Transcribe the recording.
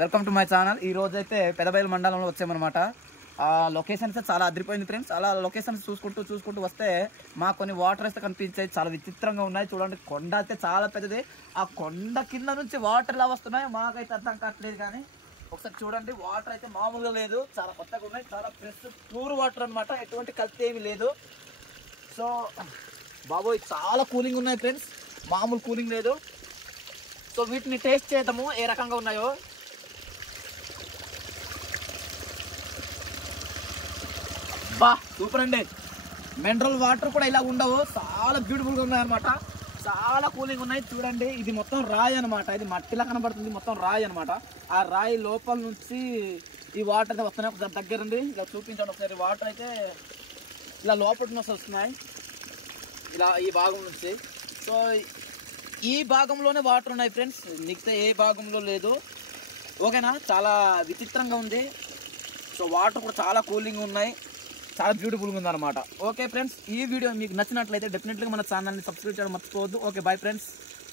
Welcome to my channel. ఈ రోజు అయితే పెదబయలు మండలంలో వచ్చామన్నమాట. ఆ లొకేషన్స్ చాలా అదిరిపోయింది ఫ్రెండ్స్. అలా లొకేషన్స్ చూసుకుంటూ వస్తే మాకు కొన్ని వాటర్ అయితే కనిపించాయి. చాలా విచిత్రంగా ఉన్నాయి. చూడండి, కొండ అయితే చాలా పెద్దది. ఆ కొండ కింద నుంచి వాటర్ ఎలా వస్తున్నాయి మాకైతే అర్థం కావట్లేదు. కానీ ఒకసారి చూడండి, వాటర్ అయితే మామూలుగా లేదు, చాలా కొత్తగా ఉన్నాయి. చాలా ఫ్రెష్ ప్యూర్ వాటర్ అనమాట, ఎటువంటి కల్తీ ఏమి లేదు. సో బాబోయ్, చాలా కూలింగ్ ఉన్నాయి ఫ్రెండ్స్, మామూలు కూలింగ్ లేదు. సో వీటిని టేస్ట్ చేద్దాము ఏ రకంగా ఉన్నాయో. బా సూపర్ అండి. మినరల్ వాటర్ కూడా ఇలా ఉండవు, చాలా బ్యూటిఫుల్గా ఉన్నాయి అనమాట. చాలా కూలింగ్ ఉన్నాయి. చూడండి, ఇది మొత్తం రాయి అనమాట. ఇది మట్టిలా కనబడుతుంది, మొత్తం రాయి అనమాట. ఆ రాయి లోపల నుంచి ఈ వాటర్ అయితే వస్తున్నాయి. ఒకసారి దగ్గర ఉంది, ఇలా చూపించండి ఒకసారి. వాటర్ అయితే ఇలా లోపల నుంచి వస్తున్నాయి, ఇలా ఈ భాగం నుంచి. సో ఈ భాగంలోనే వాటర్ ఉన్నాయి ఫ్రెండ్స్, మిగతా ఏ భాగంలో లేదు. ఓకేనా, చాలా విచిత్రంగా ఉంది. సో వాటర్ కూడా చాలా కూలింగ్ ఉన్నాయి, చాలా బ్యూటిఫుల్గా ఉంది అనమాట. ఓకే ఫ్రెండ్స్, ఈ వీడియో మీకు నచ్చినట్లయితే డెఫినెట్గా మన ఛానల్ని సబ్స్క్రైబ్ చేయడం మర్చిపోవద్దు. Okay, bye friends.